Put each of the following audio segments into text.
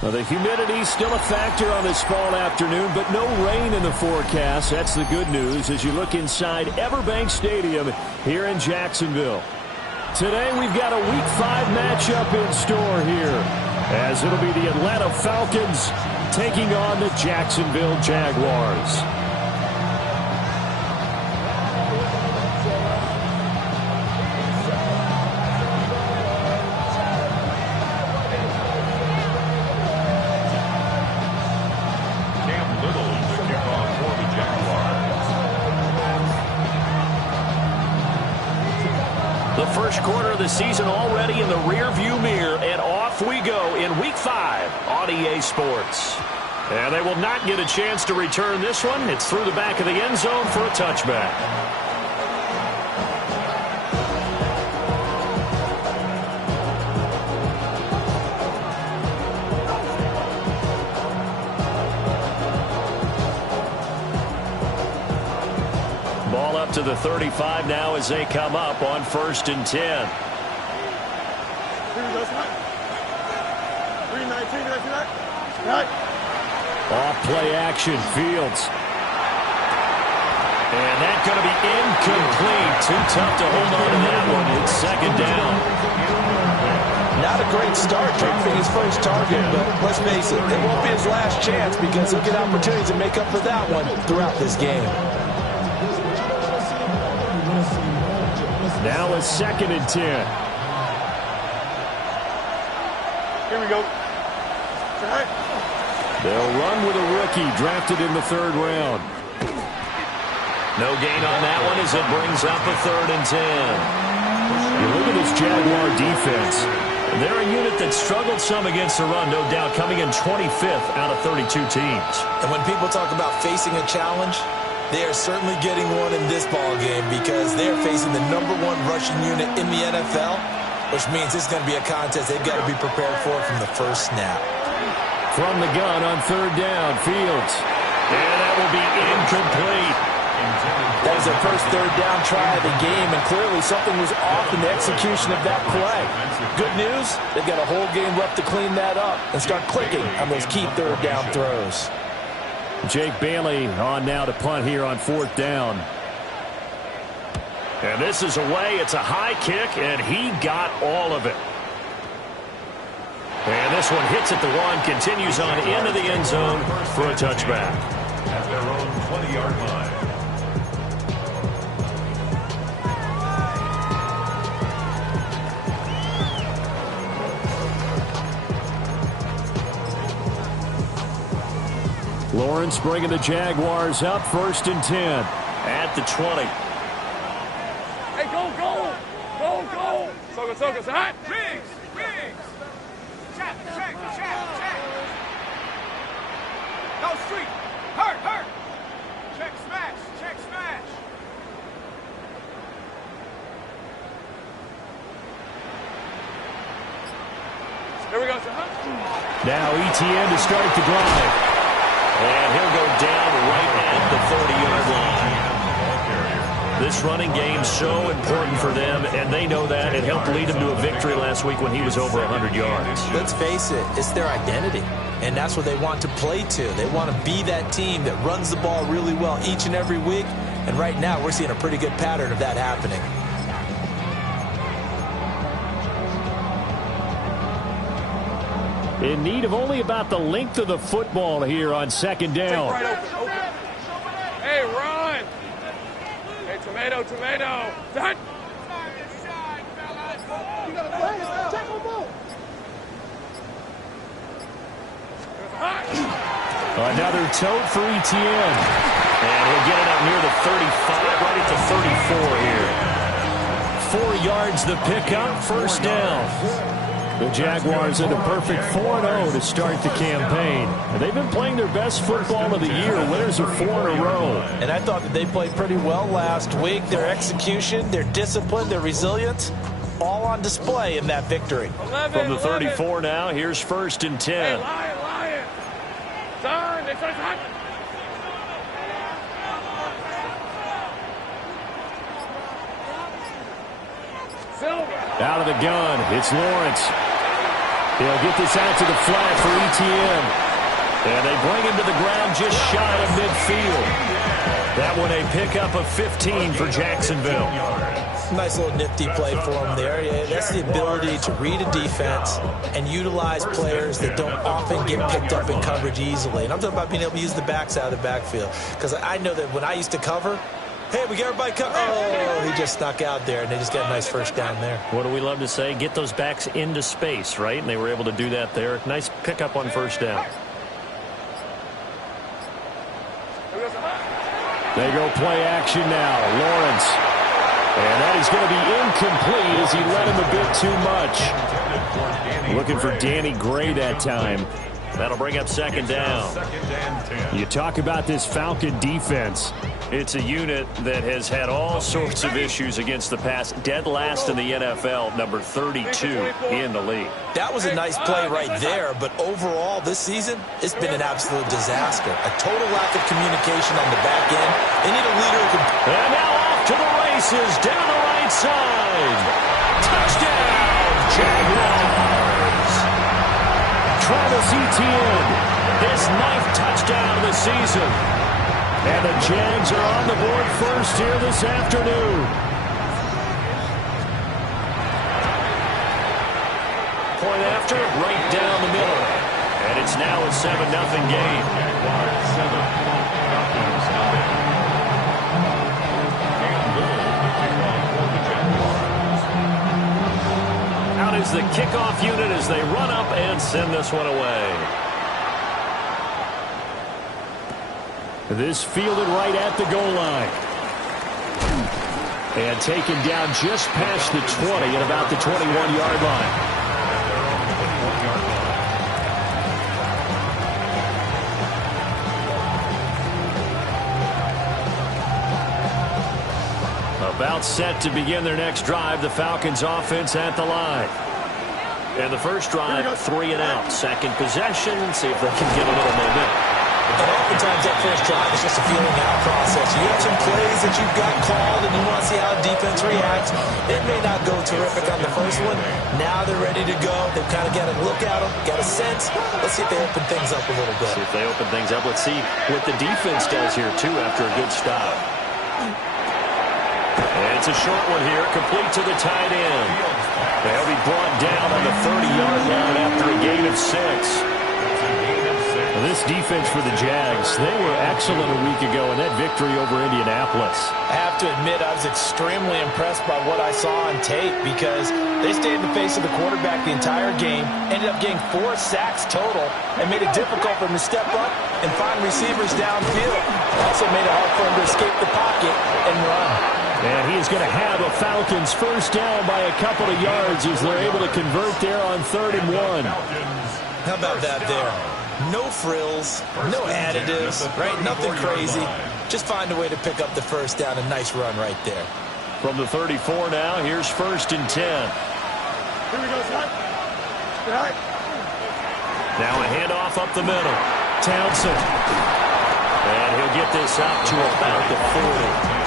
Well, the humidity still a factor on this fall afternoon, but no rain in the forecast. That's the good news as you look inside Everbank Stadium here in Jacksonville. Today we've got a Week 5 matchup in store here, as it'll be the Atlanta Falcons taking on the Jacksonville Jaguars. First quarter of the season already in the rear-view mirror, and off we go in Week 5 on EA Sports. And they will not get a chance to return this one. It's through the back of the end zone for a touchback. To the 35 now as they come up on 1st and 10. Off play action, Fields. And that's going to be incomplete. Too tough to hold on to that one. It's 2nd down. Not a great start dropping his first target, but let's face it, it won't be his last chance because he'll get opportunities to make up for that one throughout this game. Now a 2nd and 10. Here we go. They'll run with a rookie drafted in the 3rd round. No gain on that one as it brings up a 3rd and 10. You look at this Jaguar defense. They're a unit that struggled some against the run, no doubt, coming in 25th out of 32 teams. And when people talk about facing a challenge, they are certainly getting one in this ball game because they're facing the #1 rushing unit in the NFL, which means it's going to be a contest they've got to be prepared for from the first snap. From the gun on 3rd down, Fields. And that will be incomplete. That was their first 3rd down try of the game, and clearly something was off in the execution of that play. Good news, they've got a whole game left to clean that up and start clicking on those key 3rd down throws. Jake Bailey on now to punt here on 4th down. And this is away. It's a high kick, and he got all of it. And this one hits at the 1, continues on into the end zone for a touchback. At their own 20-yard line. Lawrence bringing the Jaguars up, 1st and 10. At the 20. Hey, go, go! Go, go! Soga, hot! Riggs! Check! Go, street! Hurt! Check, smash! Here we go, sir. Now ETN to start the drive. And he'll go down right at the 30-yard line. This running game so important for them, and they know that. It helped lead them to a victory last week when he was over 100 yards. Let's face it, it's their identity, and that's what they want to play to. They want to be that team that runs the ball really well each and every week, and right now we're seeing a pretty good pattern of that happening. In need of only about the length of the football here on 2nd down. Hey, run! Hey, tomato! Done! Another tote for ETN. And he'll get it up near the 35, right at the 34 here. 4 yards the pickup, 1st down. The Jaguars in a perfect 4-0 to start the campaign. They've been playing their best football of the year, winners of 4 in a row. And I thought that they played pretty well last week. Their execution, their discipline, their resilience, all on display in that victory. From the 34 now, here's 1st and 10. Hey, Lion! Turn! It's hot! Out of the gun, it's Lawrence. He'll get this out to the flat for Etienne. And they bring him to the ground just shy of midfield. That one a pickup of 15 for Jacksonville. Nice little nifty play for him there. Yeah, that's the ability to read a defense and utilize players that don't often get picked up in coverage easily. And I'm talking about being able to use the backs out of the backfield. Because I know that when I used to cover, hey, we got everybody covered. Oh, he just snuck out there, and they just got a nice first down there. What do we love to say? Get those backs into space, right? And they were able to do that there. Nice pickup on first down. They go play action now. Lawrence. And that is going to be incomplete as he led him a bit too much. Looking for Danny Gray that time. That'll bring up second down. You talk about this Falcon defense. It's a unit that has had all sorts of issues against the pass. Dead last in the NFL, number 32 in the league. That was a nice play right there, but overall this season, it's been an absolute disaster. A total lack of communication on the back end. They need a leader who can... And now off to the races, down the right side. Touchdown, Jaguars! Travis Etienne, his 9th touchdown of the season. And the Jags are on the board first here this afternoon. Point after, right down the middle. And it's now a 7-0 game. Out is the kickoff unit as they run up and send this one away. This fielded right at the goal line. And taken down just past the 20 at about the 21-yard line. About set to begin their next drive, the Falcons offense at the line. And the first drive, 3 and out. Second possession, see if they can get a little momentum. And oftentimes that first drive is just a feeling out process. You have some plays that you've got called and you want to see how defense reacts. It may not go terrific on the first one. Now they're ready to go. They've kind of got a look at them, got a sense. Let's see if they open things up a little bit. See if they open things up. Let's see what the defense does here, too, after a good stop. And it's a short one here, complete to the tight end. They'll be brought down on the 30-yard line after a gain of 6. This defense for the Jags, they were excellent a week ago in that victory over Indianapolis. I have to admit, I was extremely impressed by what I saw on tape because they stayed in the face of the quarterback the entire game, ended up getting 4 sacks total, and made it difficult for him to step up and find receivers downfield. Also made it hard for him to escape the pocket and run. And he is going to have a Falcons first down by a couple of yards as they're able to convert there on 3rd and 1. How about that there? No frills, no additives, right? Nothing crazy. Just find a way to pick up the first down. A nice run right there. From the 34 now, here's 1st and 10. Here we go, son. Right. Now a handoff up the middle. Townsend. And he'll get this out to about the 40.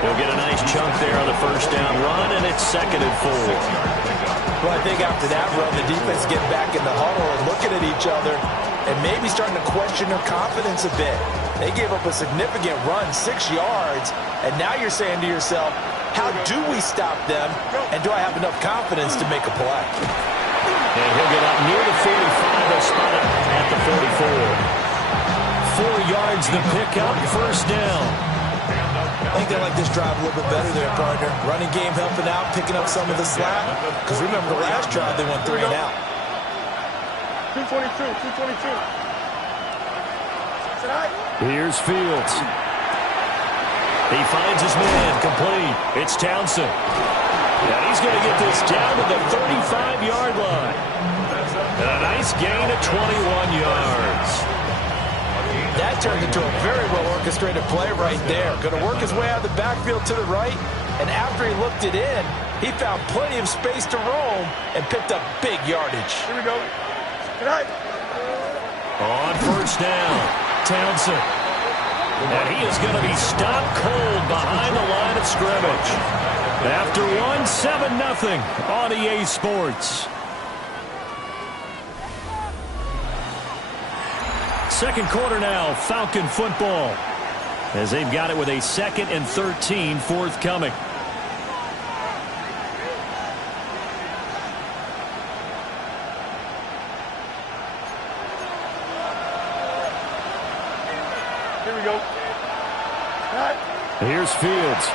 He'll get a nice chunk there on the first down run, and it's 2nd and 4. Well, I think after that run, the defense get back in the huddle and looking at each other and maybe starting to question their confidence a bit. They gave up a significant run, 6 yards, and now you're saying to yourself, how do we stop them, and do I have enough confidence to make a play? And he'll get up near the 45. They'll spot it at the 44. 4 yards the pickup, first down. I think they like this drive a little bit better there, partner. Running game helping out, picking up some of the slack. Because remember, the last drive, they went 3 and out. 222, 222. Here's Fields. He finds his man, complete. It's Townsend. And he's going to get this down to the 35-yard line. And a nice gain of 21 yards. That turned into a very well-orchestrated play right there. Going to work his way out of the backfield to the right, and after he looked it in, he found plenty of space to roam and picked up big yardage. Here we go. Good night. On first down, Townsend. And he is going to be stopped cold behind the line of scrimmage. After one, 7-0 on EA Sports. Second quarter now, Falcon football, as they've got it with a 2nd and 13 forthcoming. Here we go. Here's Fields.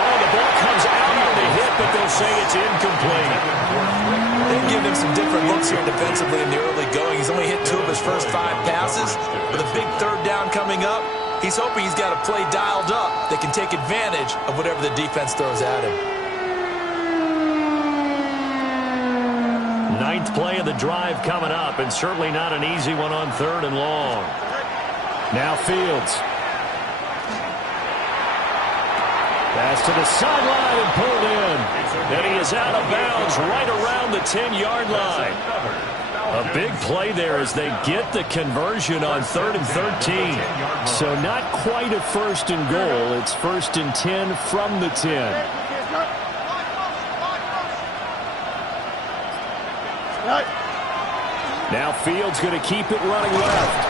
Oh, the ball comes out on the hit, but they'll say it's incomplete. They've given him some different looks here defensively in the early going. He's only hit 2 of his first 5 passes. With a big 3rd down coming up, he's hoping he's got a play dialed up that can take advantage of whatever the defense throws at him. 9th play of the drive coming up, and certainly not an easy one on 3rd and long. Now Fields. Pass to the sideline and pulled in. And he is out of bounds right around the 10-yard line. A big play there as they get the conversion on 3rd and 13. So not quite a 1st and goal. It's 1st and 10 from the 10. Now Fields going to keep it running left.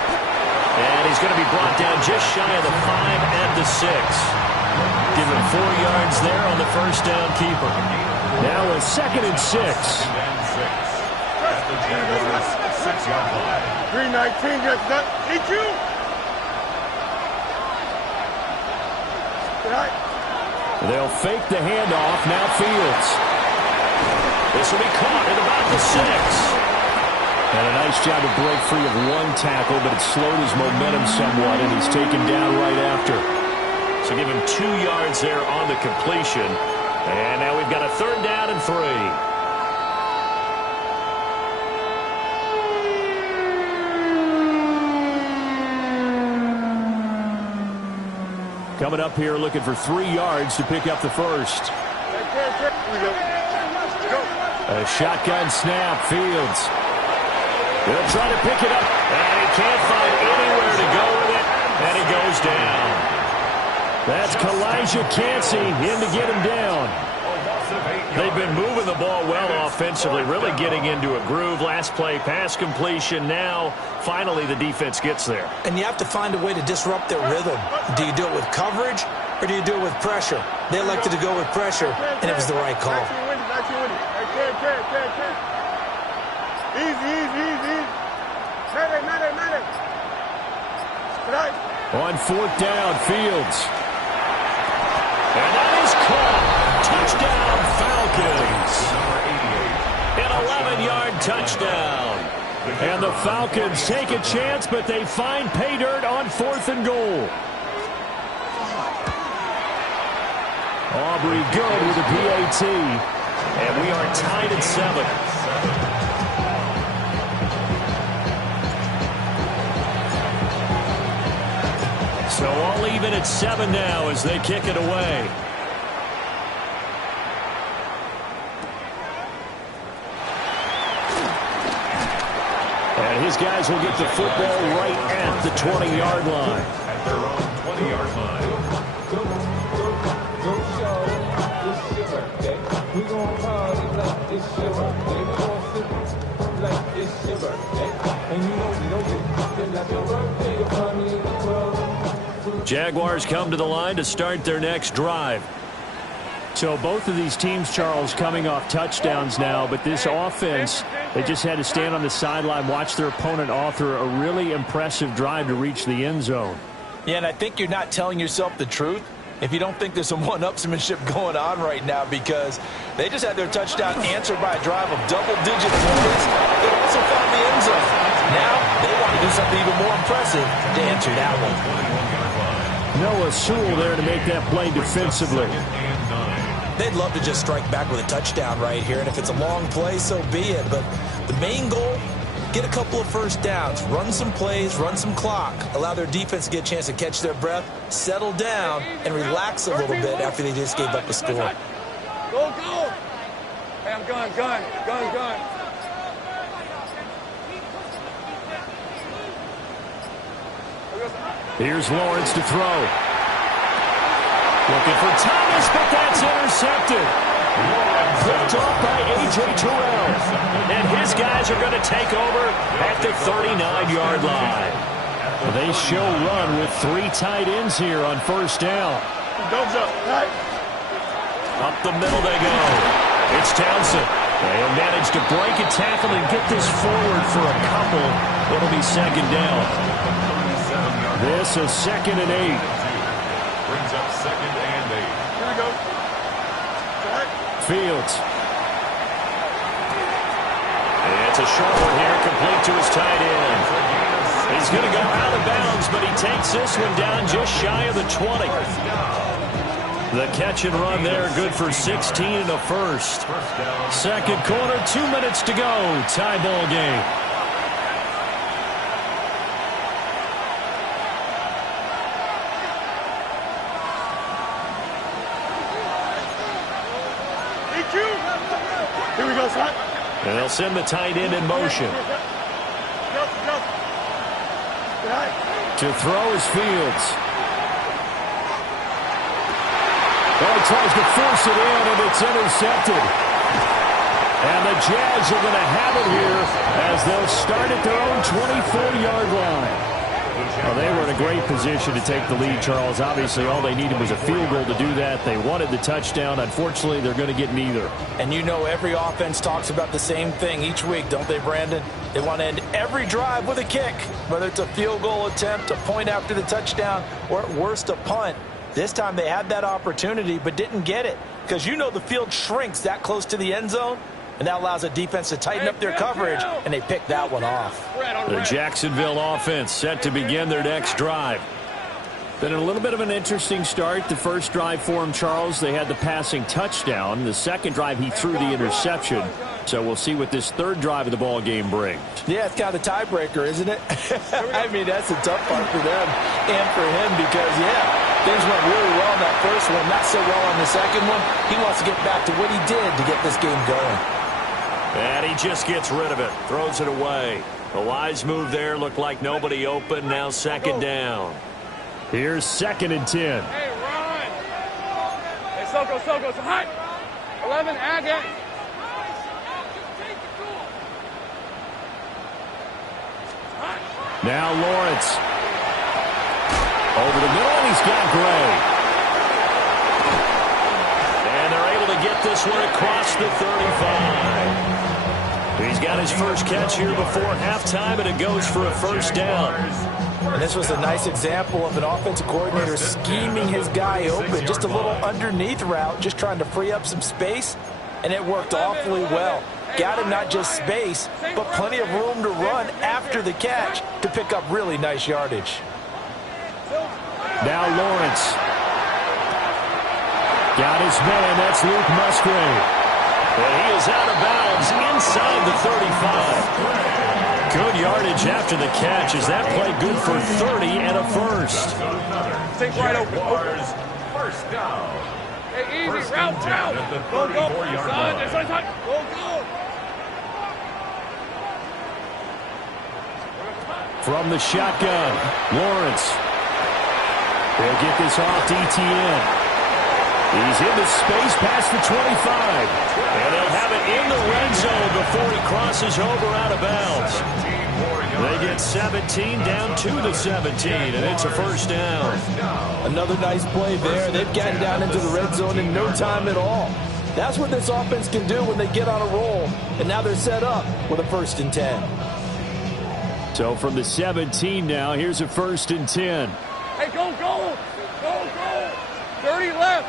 And he's going to be brought down just shy of the 5 and the 6. Give him 4 yards there on the 1st down keeper. Now a 2nd and 6. At the Jaguars' 6-yard line. 319, just that. Eat you. They'll fake the handoff. Now Fields. This will be caught at about the 6. And a nice job to break free of 1 tackle, but it slowed his momentum somewhat, and he's taken down right after. So give him 2 yards there on the completion. And now we've got a 3rd down and 3. Coming up here looking for 3 yards to pick up the 1st. A shotgun snap, Fields. He'll try to pick it up, and he can't find anywhere to go with it, and he goes down. That's Kalijah Cansey in to get him down. They've been moving the ball well offensively, really getting into a groove. Last play, pass completion. Now, finally, the defense gets there. And you have to find a way to disrupt their rhythm. Do you do it with coverage, or do you do it with pressure? They elected to go with pressure, and it was the right call. Easy. On 4th down, Fields. And that is caught. Touchdown, Falcons. An 11-yard touchdown. And the Falcons take a chance, but they find pay dirt on 4th and goal. Aubrey good with a PAT. And we are tied at 7. So all even at 7 now as they kick it away. And his guys will get the football right at the 20-yard line. At their own 20-yard line. We gon' party like it's your birthday. We gon' sip like it's your birthday. And you know we don't get like your birthday. You'll find me in the club. Jaguars come to the line to start their next drive. So both of these teams, Charles, coming off touchdowns now, but this offense, they just had to stand on the sideline, watch their opponent author a really impressive drive to reach the end zone. Yeah, and I think you're not telling yourself the truth if you don't think there's some one-upsmanship going on right now, because they just had their touchdown answered by a drive of double-digit points. They also found the end zone. Now they want to do something even more impressive to answer that one. Noah Sewell there to make that play defensively. They'd love to just strike back with a touchdown right here, and if it's a long play, so be it. But the main goal, get a couple of 1st downs, run some plays, run some clock, allow their defense to get a chance to catch their breath, settle down, and relax a little bit after they just gave up a score. Go. Hey, I'm gun. Here's Lawrence to throw. Looking for Thomas, but that's intercepted. Picked off by A.J. Terrell. And his guys are going to take over at the 39-yard line. They show run with 3 tight ends here on first down. Up the middle they go. It's Townsend. They'll manage to break a tackle and get this forward for a couple. It'll be second down. This is 2nd and 8. Brings up 2nd and 8. Here we go. Fields. It's a short one here, complete to his tight end. He's going to go out of bounds, but he takes this one down just shy of the 20. The catch and run there, good for 16 and a first. Second quarter, 2 minutes to go. Tie ball game. Here we go, son. And they'll send the tight end in motion. To throw is Fields. Well, he tries to force it in, and it's intercepted. And the Jags are going to have it here as they'll start at their own 24-yard line. Well, they were in a great position to take the lead, Charles. Obviously, all they needed was a field goal to do that. They wanted the touchdown. Unfortunately, they're going to get neither. And you know every offense talks about the same thing each week, don't they, Brandon? They want to end every drive with a kick, whether it's a field goal attempt, a point after the touchdown, or at worst a punt. This time they had that opportunity but didn't get it because you know the field shrinks that close to the end zone, and that allows the defense to tighten up their coverage, and they picked that one off. The Jacksonville offense set to begin their next drive. Been a little bit of an interesting start. The first drive for him, Charles, they had the passing touchdown. The second drive, he threw the interception. So we'll see what this third drive of the ball game brings. Yeah, it's kind of a tiebreaker, isn't it? I mean, that's a tough part for them and for him because, yeah, things went really well in that first one, not so well on the second one. He wants to get back to what he did to get this game going. And he just gets rid of it, throws it away. A wise move there, looked like nobody open, now second down. Here's 2nd and 10. Hey, Ron. Hey, Soko, it's hot. 11, add that. Now Lawrence. Over the middle, and he's got Gray. And they're able to get this one across the 35. He's got his first catch here before halftime, and it goes for a first down. And this was a nice example of an offensive coordinator scheming his guy open. Just a little underneath route, just trying to free up some space, and it worked awfully well. Got him not just space, but plenty of room to run after the catch to pick up really nice yardage. Now Lawrence. Got his man, that's Luke Musgrave. And he is out of bounds inside the 35. Good yardage after the catch. Is that play good for 30 and a first? Think right open. First down. Hey, easy, First route. down at the 34-yard line. This one's hot. Go. From the shotgun, Lawrence. They'll get this off to Etienne. He's into space past the 25. And they'll have it in the red zone before he crosses over out of bounds. They get 17 down to the 17, and it's a first down. Another nice play there. They've gotten down into the red zone in no time at all. That's what this offense can do when they get on a roll. And now they're set up with a 1st and 10. So from the 17 now, here's a 1st and 10. Hey, go. 30 left.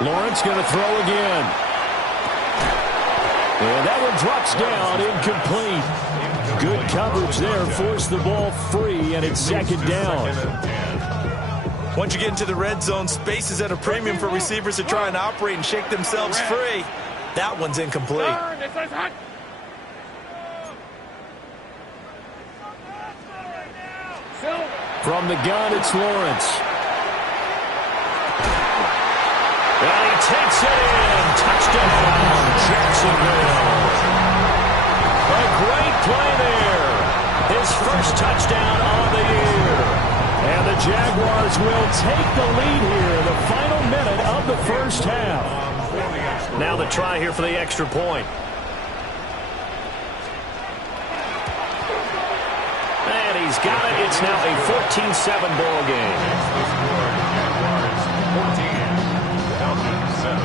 Lawrence going to throw again. And that one drops down, incomplete. Good coverage there, forced the ball free, and it's second down. Once you get into the red zone, space is at a premium for receivers to try and operate and shake themselves free. That one's incomplete. This one's hot. From the gun, it's Lawrence. And he takes it in. Touchdown, Jacksonville. A great play there. His first touchdown on the year. Jaguars will take the lead here in the final minute of the first half. Now the try here for the extra point. And he's got it. It's now a 14-7 ball game. The score, Jaguars 14, Falcons 7.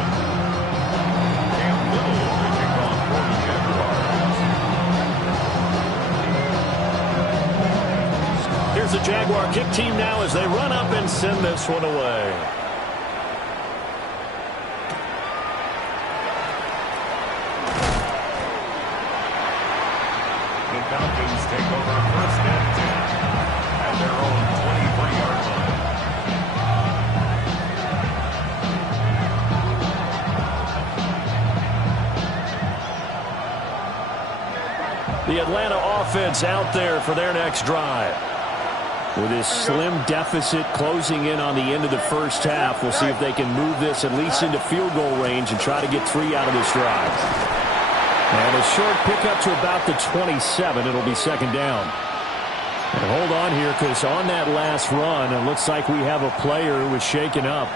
Cam Little will kick off for the Jaguars. Here's the Jaguar kick team now as they run up and send this one away. The Falcons take over first and 10 at their own 23-yard line. The Atlanta offense out there for their next drive. With this slim deficit closing in on the end of the first half, we'll see if they can move this at least into field goal range and try to get 3 out of this drive. And a short pickup to about the 27. It'll be second down. And hold on here, because on that last run, it looks like we have a player who was shaken up.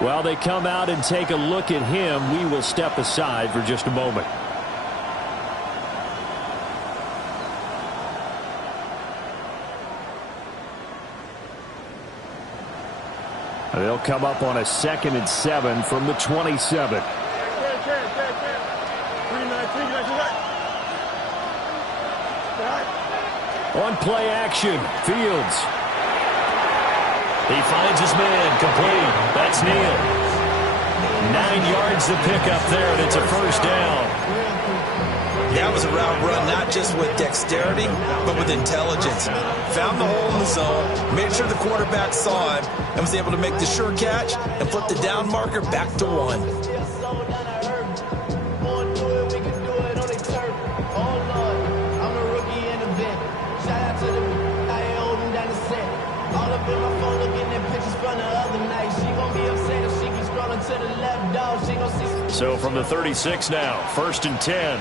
While they come out and take a look at him, we will step aside for just a moment. They'll come up on a 2nd and 7 from the 27. On play action, Fields. He finds his man, complete. That's Neal. 9 yards to pick up there, and it's a first down. That was a route run not just with dexterity, but with intelligence. Found the hole in the zone, made sure the quarterback saw him, and was able to make the sure catch and flip the down marker back to 1. So from the 36 now, 1st and 10.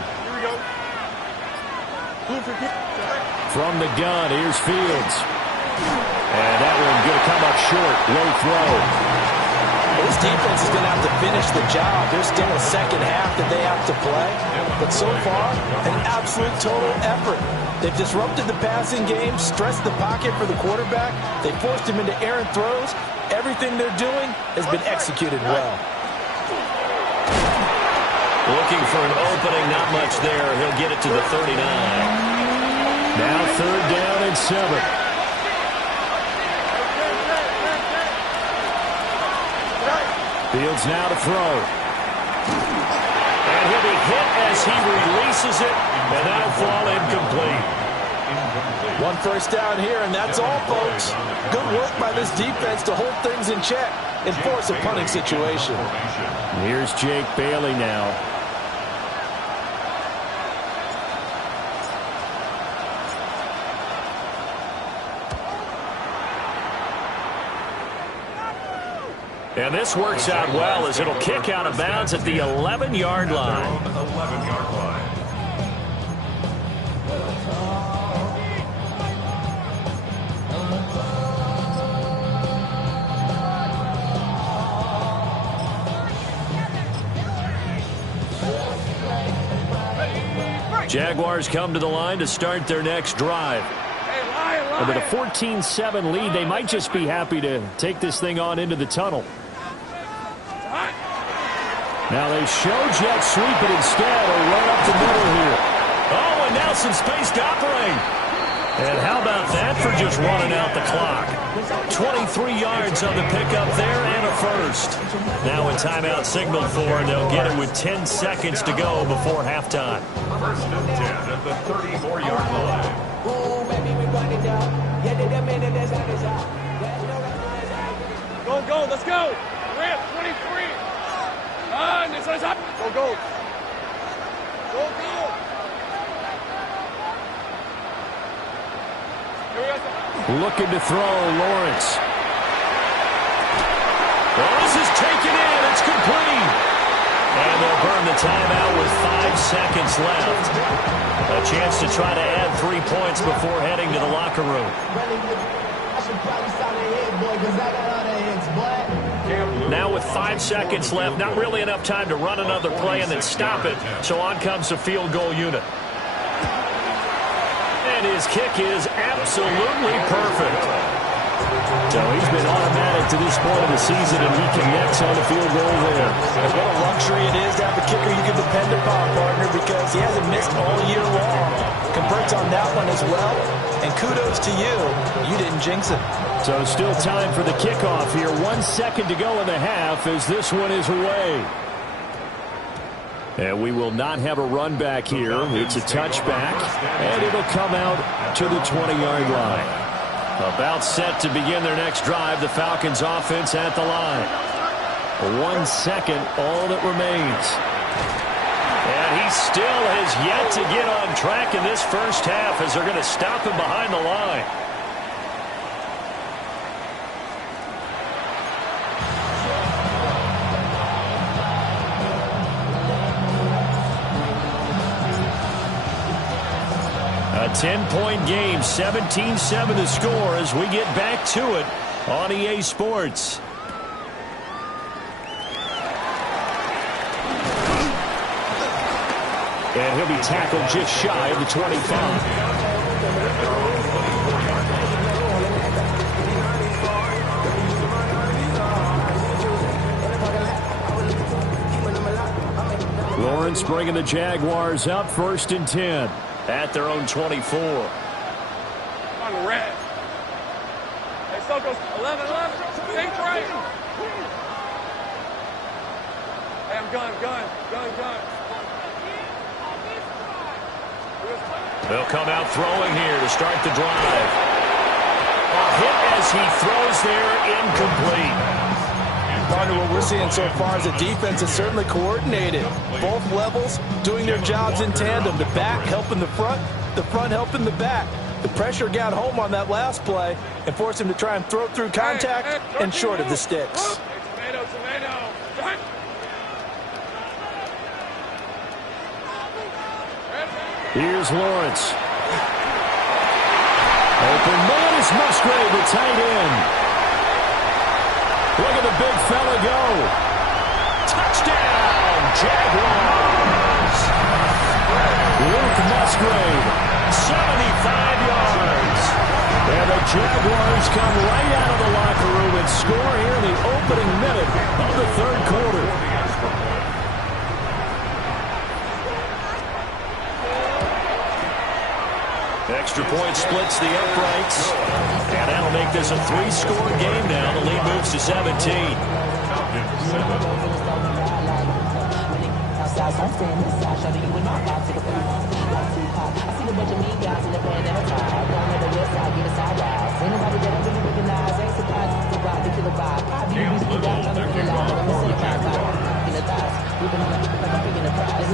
From the gun, here's Fields. And that one going to come up short. Low throw. This defense is going to have to finish the job. There's still a second half that they have to play. But so far, an absolute total effort. They've disrupted the passing game, stressed the pocket for the quarterback. They forced him into errant throws. Everything they're doing has been executed well. Looking for an opening, not much there. He'll get it to the 39. Now 3rd down and 7. Fields now to throw. And he'll be hit as he releases it, and that'll fall incomplete. 1 first down here, and that's all, folks. Good work by this defense to hold things in check and force a punting situation. Here's Jake Bailey now. And this works out well as it'll kick out of bounds at the 11-yard line. 11-yard line. Jaguars come to the line to start their next drive. And with a 14-7 lead, they might just be happy to take this thing on into the tunnel. Now they show jet sweep, but instead a run up the middle here. Oh, and now some space to operate. And how about that for just running out the clock? 23 yards on the pickup there and a first. Now a timeout signaled for, and they'll get it with 10 seconds to go before halftime. 1st and 10 at the 34-yard line. Go, let's go. Ramp, 23. This one's up. Go. Looking to throw, Lawrence. Well, this is taken in. It's complete. And they'll burn the timeout with 5 seconds left. A chance to try to add 3 points before heading to the locker room. Now with 5 seconds left, not really enough time to run another play and then stop it. So on comes the field goal unit. And his kick is absolutely perfect. So he's been automatic to this point of the season, and he connects on the field goal there. And what a luxury it is to have a kicker you can depend upon, partner, because he hasn't missed all year long. Converts on that one as well. And kudos to you. You didn't jinx it. So still time for the kickoff here. 1 second to go in the half as this one is away. And we will not have a run back here. It's a touchback, and it'll come out to the 20-yard line. About set to begin their next drive. The Falcons offense at the line. 1 second, all that remains. And he still has yet to get on track in this first half as they're going to stop him behind the line. A 10-point game, 17-7 to score as we get back to it on EA Sports. And he'll be tackled just shy of the 25. Lawrence bringing the Jaguars up 1st and 10 at their own 24. On the red. Hey, Sokos, 11. Think right. Hey, I'm gun. They'll come out throwing here to start the drive. A hit as he throws there, incomplete. Partner, what we're seeing so far is the defense is certainly coordinated. Both levels doing their jobs in tandem. The back helping the front helping the back. The pressure got home on that last play and forced him to try and throw through contact and short of the sticks. Tomato. Right. Here's Lawrence. Open man is Musgrave, the tight end. Look at the big fella go. Touchdown, Jaguars. Luke Musgrave, 75 yards. and the Jaguars come right out of the locker room and score here in the opening minute of the third quarter. Extra point splits the uprights. And that'll make this a 3-score game now. The lead moves to 17.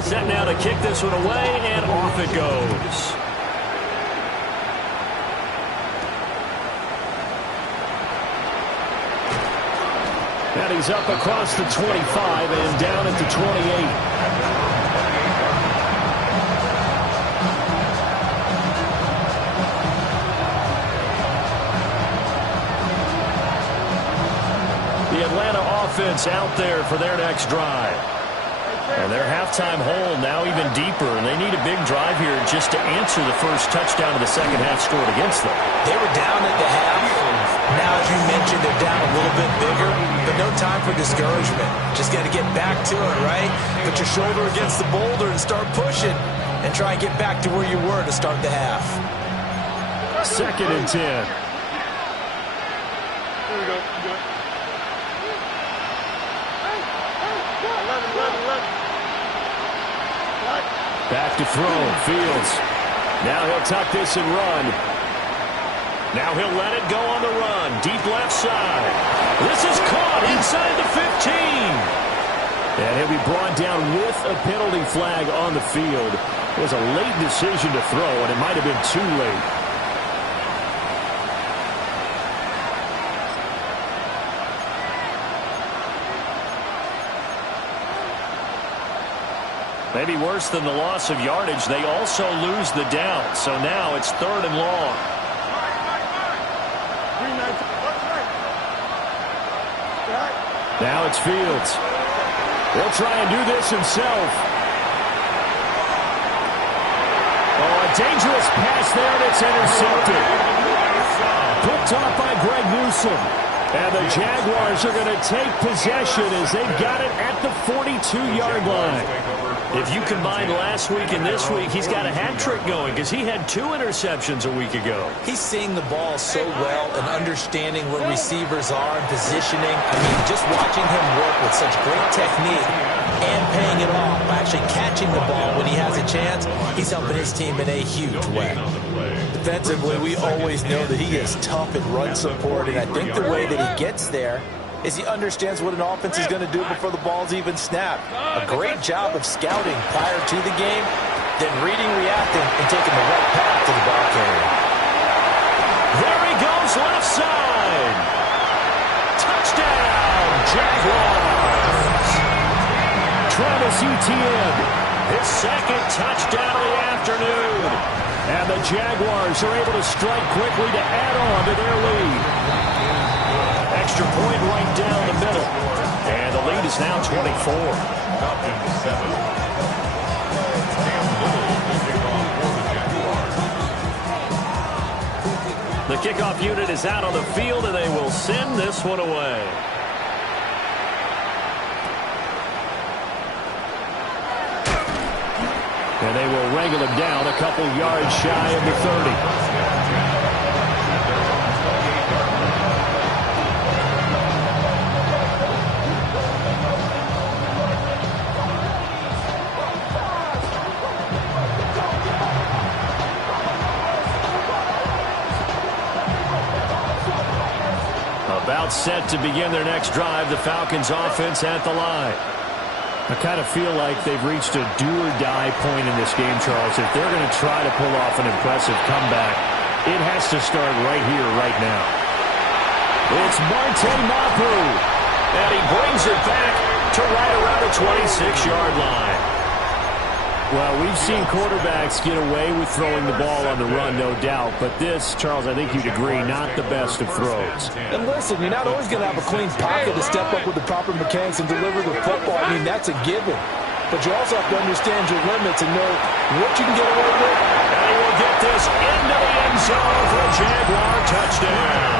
Set now to kick this one away, and off it goes. And he's up across the 25 and down at the 28. The Atlanta offense out there for their next drive. And their halftime hole now even deeper, and they need a big drive here just to answer the first touchdown of the second half scored against them. They were down at the half. Now, as you mentioned, they're down a little bit bigger, but no time for discouragement. Just got to get back to it, right? Put your shoulder against the boulder and start pushing, and try and get back to where you were to start the half. 2nd and 10. Here we go. Back to throw. Fields. Now he'll tuck this and run. Now he'll let it go on the run. Deep left side. This is caught inside the 15. And he'll be brought down with a penalty flag on the field. It was a late decision to throw, and it might have been too late. Maybe worse than the loss of yardage, they also lose the down. So now it's 3rd and long. Now it's Fields. He'll try and do this himself. Oh, a dangerous pass there, and it's intercepted. Picked off by Greg Newsome. And the Jaguars are going to take possession as they've got it at the 42-yard line. If you combine last week and this week, he's got a hat trick going because he had 2 interceptions a week ago. He's seeing the ball so well and understanding where receivers are and positioning. I mean, just watching him work with such great technique and paying it off by actually catching the ball when he has a chance, he's helping his team in a huge way. Defensively, we always know that he is tough in run support, and I think the way that he gets there is he understands what an offense is going to do before the ball's even snapped. A great job of scouting prior to the game, then reading, reacting, and taking the right path to the ball carrier. There he goes, left side. Touchdown, Jaguars. Travis Etienne, His second touchdown of the afternoon. and the Jaguars are able to strike quickly to add on to their lead. Extra point right down the middle. And the lead is now 24. Falcons 7. Cam Little will kick off for the Jaguars. The kickoff unit is out on the field, and they will send this one away. And they will wrangle him down a couple yards shy of the 30. About set to begin their next drive, the Falcons offense at the line. I kind of feel like they've reached a do-or-die point in this game, Charles. If they're going to try to pull off an impressive comeback, it has to start right here, right now. It's Marte Mapu. And he brings it back to right around the 26-yard line. Well, we've seen quarterbacks get away with throwing the ball on the run, no doubt. But this, Charles, I think you'd agree, not the best of throws. And listen, you're not always going to have a clean pocket to step up with the proper mechanics and deliver the football. I mean, that's a given. But you also have to understand your limits and know what you can get away with. And he will get this into the end zone for a Jaguar touchdown.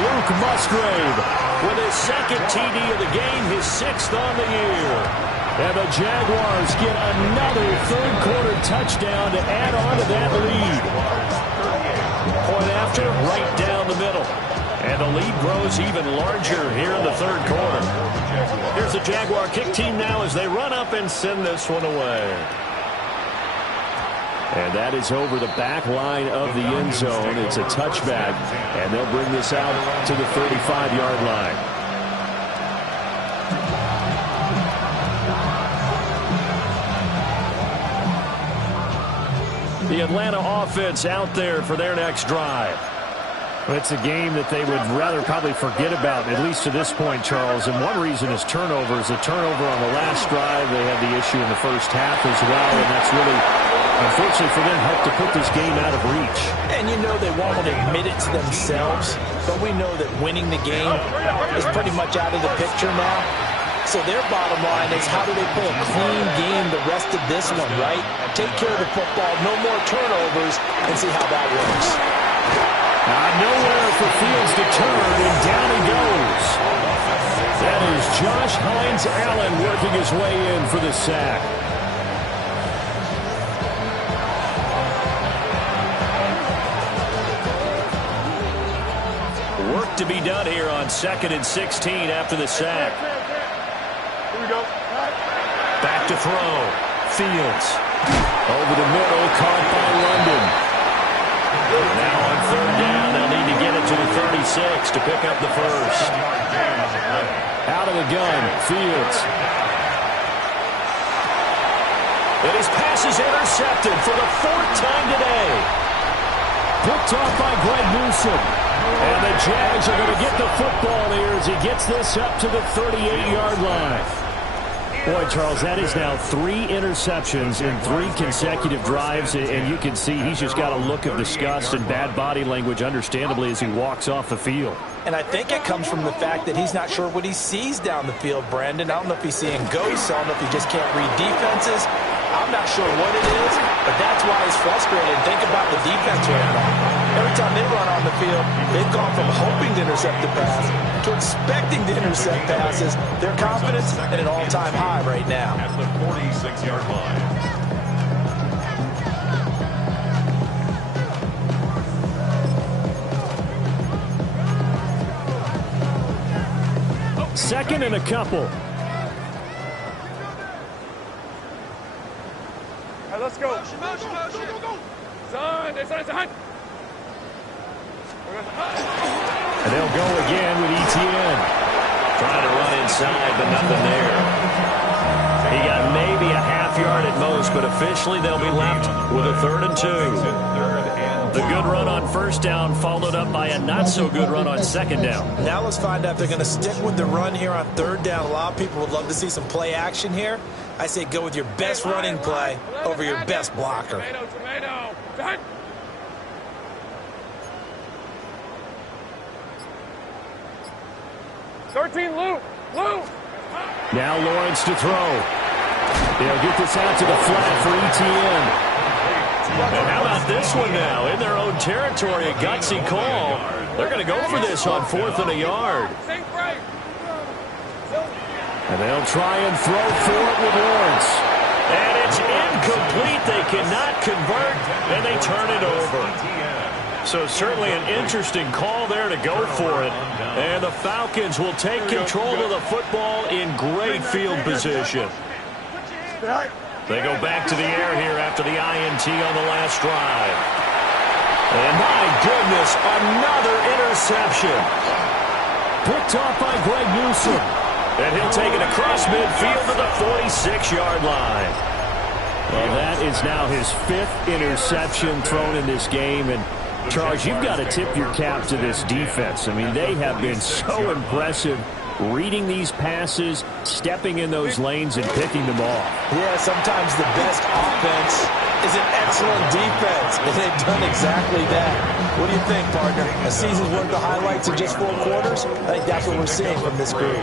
Luke Musgrave With his second TD of the game, his 6th on the year. And the Jaguars get another third-quarter touchdown to add on to that lead. Point after, right down the middle. And the lead grows even larger here in the third quarter. Here's the Jaguar kick team now as they run up and send this one away. And that is over the back line of the end zone. It's a touchback, and they'll bring this out to the 35-yard line. The Atlanta offense out there for their next drive. It's a game that they would rather probably forget about, at least to this point, Charles. And one reason is turnovers. The turnover on the last drive, they had the issue in the first half as well. And that's really, unfortunately for them, helped to put this game out of reach. And you know they won't admit it to themselves, but we know that winning the game is pretty much out of the picture now. So their bottom line is, how do they play a clean game the rest of this one, right? Take care of the football, no more turnovers, and see how that works. Nowhere for Fields to turn, and down he goes. That is Josh Hines Allen working his way in for the sack. Work to be done here on 2nd and 16 after the sack. Here we go. Back to throw. Fields. Over the middle, caught by London. Now on 3rd down, they'll need to get it to the 36 to pick up the first. Out of the gun, Fields. And his pass is intercepted for the 4th time today. Picked off by Greg Newsome. And the Jags are going to get the football here as he gets this up to the 38-yard line. Boy, Charles, that is now 3 interceptions in 3 consecutive drives, and you can see he's just got a look of disgust and bad body language, understandably, as he walks off the field. And I think it comes from the fact that he's not sure what he sees down the field, Brandon. I don't know if he's seeing ghosts. I don't know if he just can't read defenses. I'm not sure what it is, but that's why he's frustrated. Think about the defense right now. Every time they run on the field, they've gone from hoping to intercept the pass to expecting to intercept passes. Their confidence at an all-time high right now. At the 46-yard line. Second and a couple. Hey, let's go. Son, it's on. And they'll go again with Etienne. Trying to run inside, but nothing there. He got maybe a half yard at most, but officially they'll be left with a 3rd and 2. The good run on first down followed up by a not-so-good run on second down. Now let's find out if they're going to stick with the run here on 3rd down. A lot of people would love to see some play action here. I say go with your best running play over your best blocker. Tomato. Son. 13, Luke. Now Lawrence to throw. They'll get this out to the flat for Etienne. And how about this one now? In their own territory, a gutsy call. They're going to go for this on 4th and a yard. And they'll try and throw for it with Lawrence. And it's incomplete. They cannot convert, and they turn it over. So certainly an interesting call there to go for it. And the Falcons will take control of the football in great field position. They go back to the air here after the INT on the last drive. And my goodness, another interception. Picked off by Greg Newsome. And he'll take it across midfield to the 46-yard line. Well, that is now his 5th interception thrown in this game. And Charles, you've got to tip your cap to this defense. I mean, they have been so impressive reading these passes, stepping in those lanes, and picking them off. Yeah, sometimes the best offense is an excellent defense, and they've done exactly that. What do you think, partner? A season's worth of highlights in just 4 quarters? I think that's what we're seeing from this group.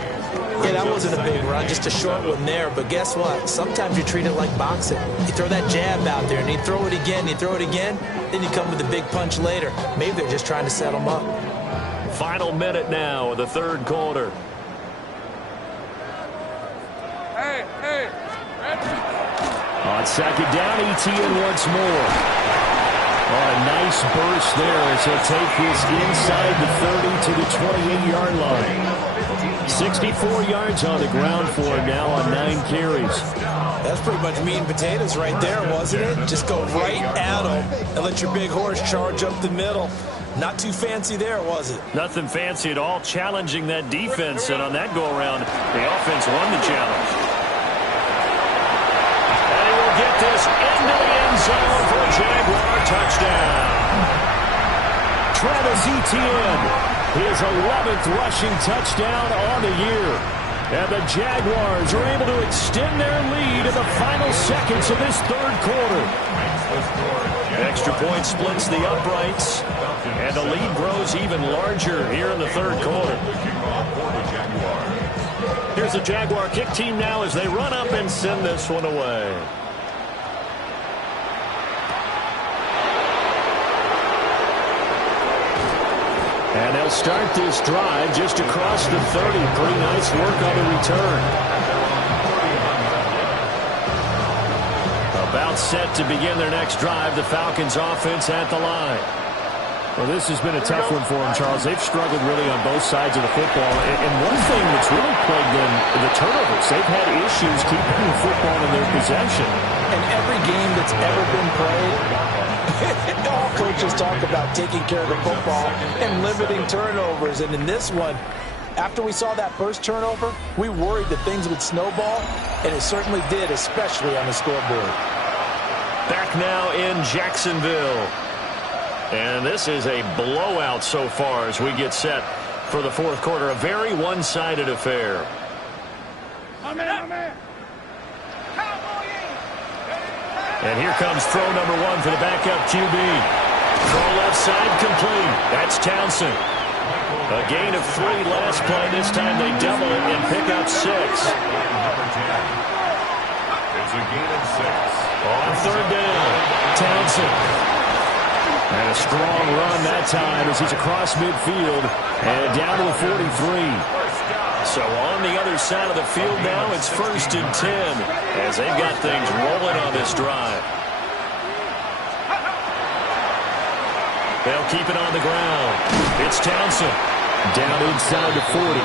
Yeah, that wasn't a big run, just a short one there. But guess what? Sometimes you treat it like boxing. You throw that jab out there, and you throw it again, then you come with a big punch later. Maybe they're just trying to set them up. Final minute now of the 3rd quarter. Hey. On second down, Etienne once more. Oh, a nice burst there as he'll take this inside the 30 to the 28-yard line. 64 yards on the ground for him now on 9 carries. That's pretty much meat and potatoes right there, wasn't it? Just go right at them and let your big horse charge up the middle. Not too fancy there, was it? Nothing fancy at all, challenging that defense, and on that go-around, the offense won the challenge. And he will get this into the end zone for a Jaguar touchdown. Travis Etienne, his 11th rushing touchdown on the year. And the Jaguars are able to extend their lead in the final seconds of this 3rd quarter. Extra point splits the uprights, and the lead grows even larger here in the 3rd quarter. Here's the Jaguar kick team now as they run up and send this one away. And they'll start this drive just across the 30. Pretty nice work on the return. About set to begin their next drive, the Falcons offense at the line. Well, this has been a tough one for them, Charles. They've struggled really on both sides of the football. And one thing that's really plagued them, the turnovers. They've had issues keeping the football in their possession. In every game that's ever been played, all coaches talk about taking care of the football and limiting turnovers. And in this one, after we saw that first turnover, we worried that things would snowball, and it certainly did, especially on the scoreboard. Back now in Jacksonville. And this is a blowout so far as we get set for the 4th quarter. A very one-sided affair. And here comes throw number 1 for the backup QB. Throw left side complete. That's Townsend. A gain of 3 last play. This time they double it and pick up 6. Number 10. It's a gain of 6. On third down, Townsend. And a strong run that time as he's across midfield and down to the 43. So on the other side of the field now, it's 1st and 10 as they've got things rolling on this drive. They'll keep it on the ground. It's Townsend. Down inside the 40.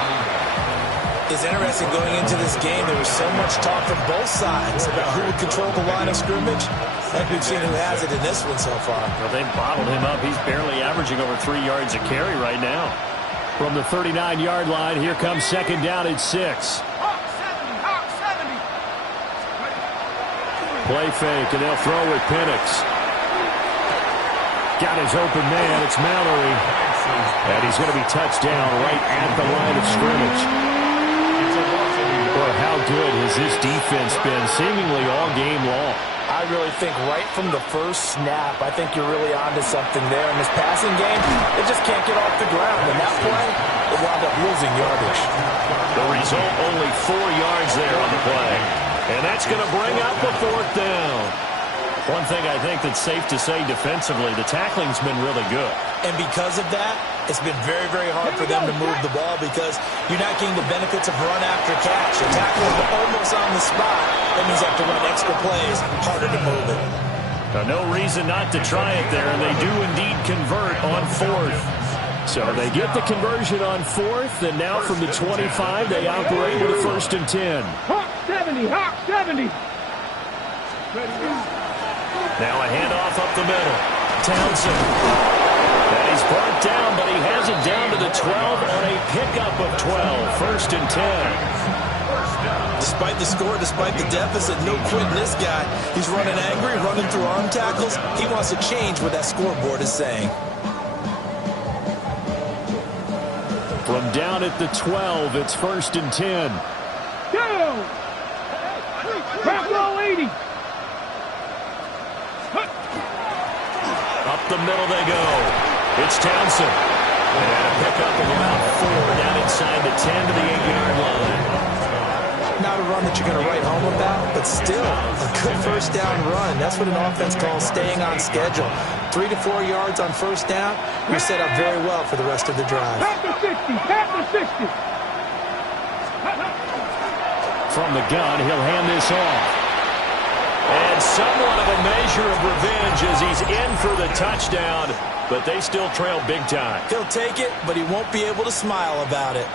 It's interesting going into this game. There was so much talk from both sides about who would control the line of scrimmage. I think we've seen who has it in this one so far. Well, they've bottled him up. He's barely averaging over 3 yards a carry right now. From the 39-yard line, here comes 2nd down and 6. Play fake, and they'll throw with Penix. Got his open man. It's Mallory. And he's going to be touched down right at the line of scrimmage. Boy, how good has this defense been seemingly all game long? I really think right from the first snap, I think you're really onto something there. In this passing game, it just can't get off the ground. And that play, it wound up losing yardage. The result, only 4 yards there on the play. And that's going to bring up the 4th down. One thing I think that's safe to say defensively, the tackling's been really good. And because of that, it's been very, very hard for them to move the ball because you're not getting the benefits of run after catch. The tackle is almost on the spot. That means you have to run extra plays, harder to move it. Now, no reason not to try it there, and they do indeed convert on 4th. So they get the conversion on 4th, and now from the 25, they operate with a 1st and 10. Hawk 70, Hawk 70. Now a handoff up the middle. Townsend. And he's brought down, but he has it down to the 12 on a pickup of 12. 1st and 10. Despite the score, despite the deficit, no quitting this guy. He's running angry, running through arm tackles. He wants to change what that scoreboard is saying. From down at the 12, it's 1st and 10. Go! Back roll 80. Up the middle they go. It's Townsend. And a pickup of about 4 down inside the 10 to the 8-yard line. Not a run that you're going to write home about, but still a good 1st down run. That's what an offense calls staying on schedule. 3 to 4 yards on 1st down, you're set up very well for the rest of the drive. Back to 60, back to 60. From the gun, he'll hand this off. And somewhat of a measure of revenge as he's in for the touchdown, but they still trail big time. He'll take it, but he won't be able to smile about it.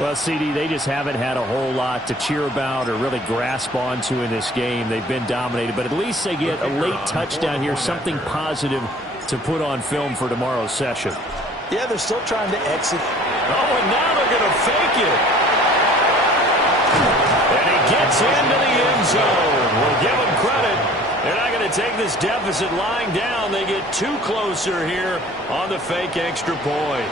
Well, CD, they just haven't had a whole lot to cheer about or really grasp onto in this game. They've been dominated, but at least they get a late touchdown here, something positive to put on film for tomorrow's session. Yeah, they're still trying to exit. Oh, and now they're going to fake it. And he gets into the end zone. We'll give them credit. They're not going to take this deficit lying down. They get 2 closer here on the fake extra point.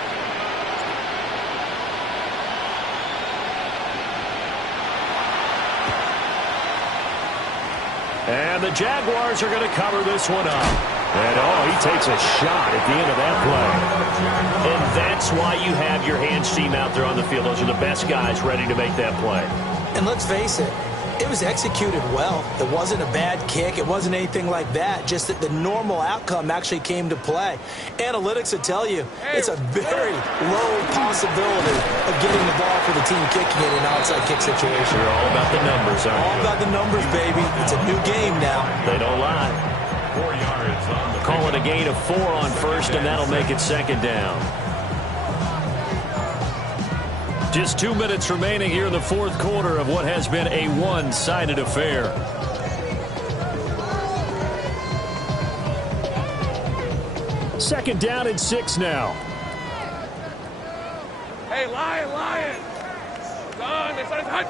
And the Jaguars are going to cover this one up. And, oh, he takes a shot at the end of that play. And that's why you have your hands team out there on the field. Those are the best guys ready to make that play. And let's face it, it was executed well. It wasn't a bad kick. It wasn't anything like that. Just that the normal outcome actually came to play. Analytics will tell you it's a very low possibility of getting the ball for the team kicking it in an outside kick situation. You're all about the numbers, aren't you? All about the numbers, baby. It's a new game now. They don't lie. 4 yards on the Call it a gain of 4 on 1st, and that'll make it 2nd down. Just 2 minutes remaining here in the 4th quarter of what has been a one-sided affair. Second down and 6 now. Hey, Lion. Done. This side's hot.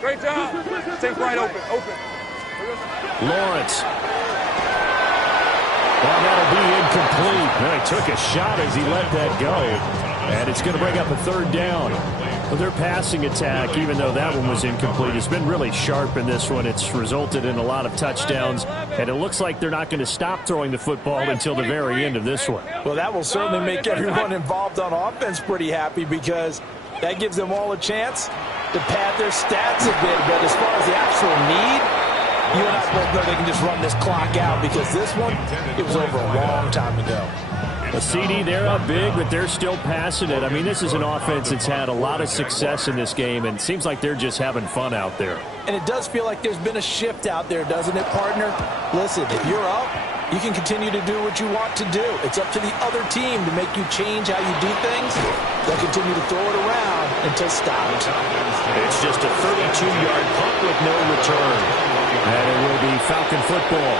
Great job. Take right open. Lawrence. Well, that'll be incomplete. He took a shot as he let that go. And it's going to bring up a third down. Well, their passing attack, even though that one was incomplete, has been really sharp in this one. It's resulted in a lot of touchdowns. And it looks like they're not going to stop throwing the football until the very end of this one. Well, that will certainly make everyone involved on offense pretty happy because that gives them all a chance to pad their stats a bit. But as far as the actual need, you and I both know they can just run this clock out because this one, it was over a long time ago. A CD, they're up big, but they're still passing it. I mean, this is an offense that's had a lot of success in this game, and it seems like they're just having fun out there. And it does feel like there's been a shift out there, doesn't it, partner? Listen, if you're up, you can continue to do what you want to do. It's up to the other team to make you change how you do things. They'll continue to throw it around until stopped. It's just a 32-yard punt with no return. And it will be Falcon football.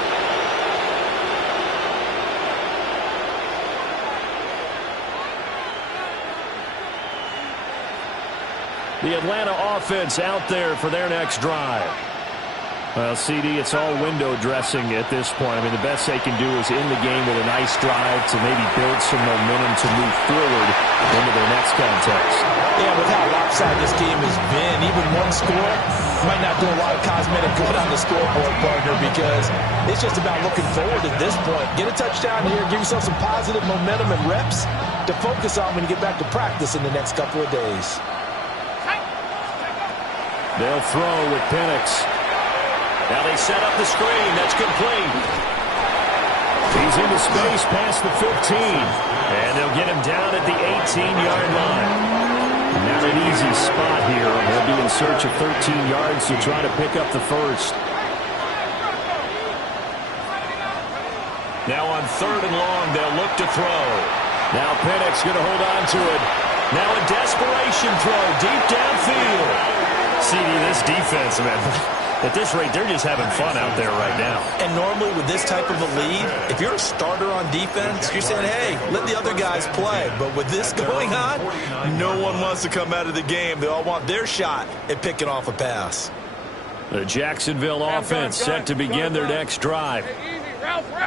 The Atlanta offense out there for their next drive. Well, CD, it's all window dressing at this point. I mean, the best they can do is end the game with a nice drive to maybe build some momentum to move forward into their next contest. Yeah, with how lopsided this game has been, even one score might not do a lot of cosmetic good on the scoreboard, partner, because it's just about looking forward at this point. Get a touchdown here, give yourself some positive momentum and reps to focus on when you get back to practice in the next couple of days. They'll throw with Penix. Now they set up the screen. That's complete. He's into space past the 15. And they'll get him down at the 18-yard line. Not an easy spot here. They'll be in search of 13 yards to try to pick up the first. Now on 3rd and long, they'll look to throw. Now Penix going to hold on to it. Now a desperation throw deep downfield. CD, this defense, man, at this rate, they're just having fun out there right now. And normally with this type of a lead, if you're a starter on defense, you're saying, hey, let the other guys play. But with this going on, no one wants to come out of the game. They all want their shot at picking off a pass. The Jacksonville offense set to begin their next drive.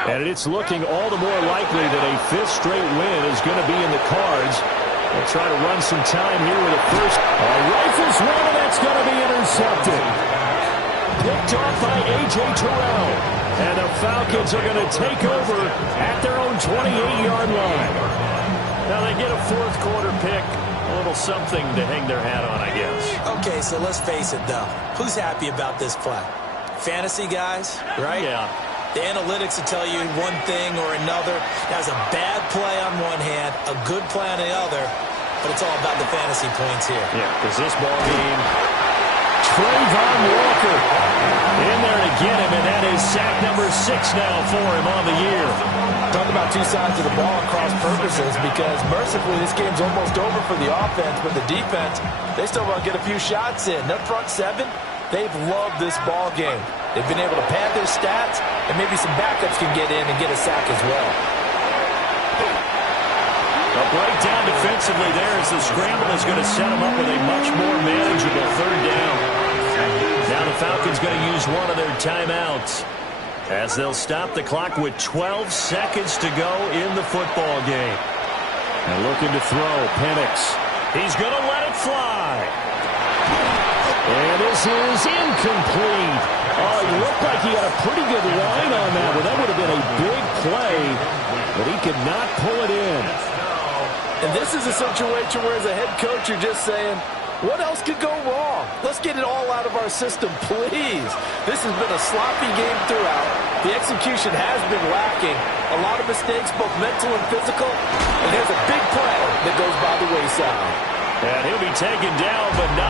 And it's looking all the more likely that a 5th straight win is going to be in the cards. They'll try to run some time here with a first. Rifles one, and that's going to be intercepted. Picked off by A.J. Terrell. And the Falcons are going to take over at their own 28-yard line. Now they get a 4th quarter pick. A little something to hang their hat on, I guess. Okay, so let's face it, though. Who's happy about this play? Fantasy guys, right? Yeah. The analytics will tell you one thing or another. That was a bad play on one hand, a good play on the other, but it's all about the fantasy points here. Yeah, because this ball game, Trayvon Walker in there to get him, and that is sack number 6 now for him on the year. Talk about two sides of the ball and cross purposes, because mercifully this game's almost over for the offense, but the defense, they still want to get a few shots in. Their front 7, they've loved this ball game. They've been able to pad their stats, and maybe some backups can get in and get a sack as well. a breakdown defensively there as the scramble is going to set them up with a much more manageable 3rd down. Now the Falcons going to use one of their timeouts as they'll stop the clock with 12 seconds to go in the football game. And looking to throw, Penix. He's going to let it fly. And this is incomplete. Oh, he looked like he had a pretty good line on that one. That would have been a big play, but he could not pull it in. And this is a situation where as a head coach you're just saying, what else could go wrong? Let's get it all out of our system, please. This has been a sloppy game throughout. The execution has been lacking. A lot of mistakes, both mental and physical. And there's a big play that goes by the wayside. And he'll be taken down, but not.